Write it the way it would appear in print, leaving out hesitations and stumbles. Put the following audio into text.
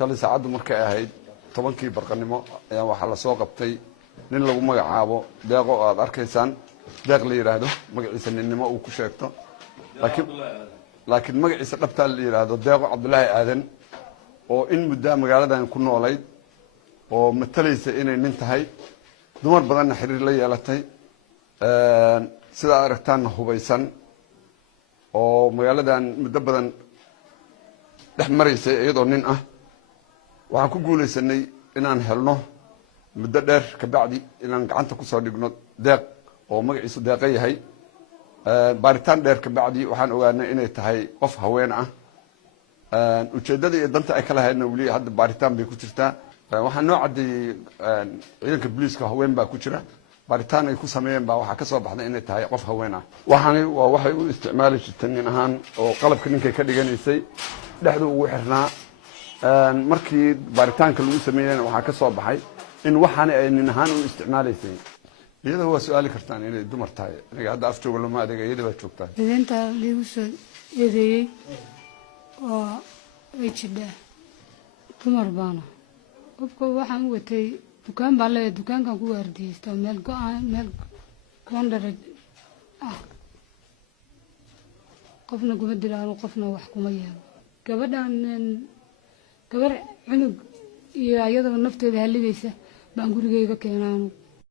shalay saacadu markay ahayd 10kii barqanimo ayaa waxa la soo qabtay nin lagu magacaabo deeqo aad arkaysaan deeq la yiraahdo magaciisa ninnimo uu ku sheegto laakiin magaciisa dhabta la yiraahdo deeqo Cabdullaahi Aadan oo in muddo magaaladan ku noolayd oo matalaysa inay nin tahay dumar badan xiriir la yeelatay sida aragtaan hubaysan oo magaaladan muddo badan dhex maraysay iyadoo nin ah waxaan ku guuleysanay inaan helno muddo dheer ka bacdi inaan gacanta ku soo dhigno deeq oo magaciisu deeqa yahay baaritaan dheer ka bacdi waxaan ogaanay inay tahay qof haween ah ujeedada iyo danta ay kala hayna wali hadda baaritaan bay ku jirtaa waxaan noo cadeeyay ciidanka booliiska haween baa ku jira baaritaan ay ku sameeyeen baa waxa ka soo baxday inay tahay qof haween ah waxani waa waxay u isticmaali jirtay nin ahaan oo qalabka ninkay ka dhiganaysay dhexdu ugu xirnaa markii baaritaanka lagu sameeyay waxa ka soo baxay in waxani ay nin ahaan u isticmaalaysay iyada waa su'aali kartaan inay dumar tahay aniga hadda af jooga lama adeega iyada baa joogtaa idinta liigu soo yeedeeyay oo ay jidha dumar baana qofka waxaan u watay dukaan baa leeyahay dukaankan ku waardiyeystay meel go'aan meel kondare ah qofna kuma dilaan qofna wax kuma yeelo gabadhan gabar cunug iyo ayadoo nafteeda haligaysa baan gurigeyga keenaan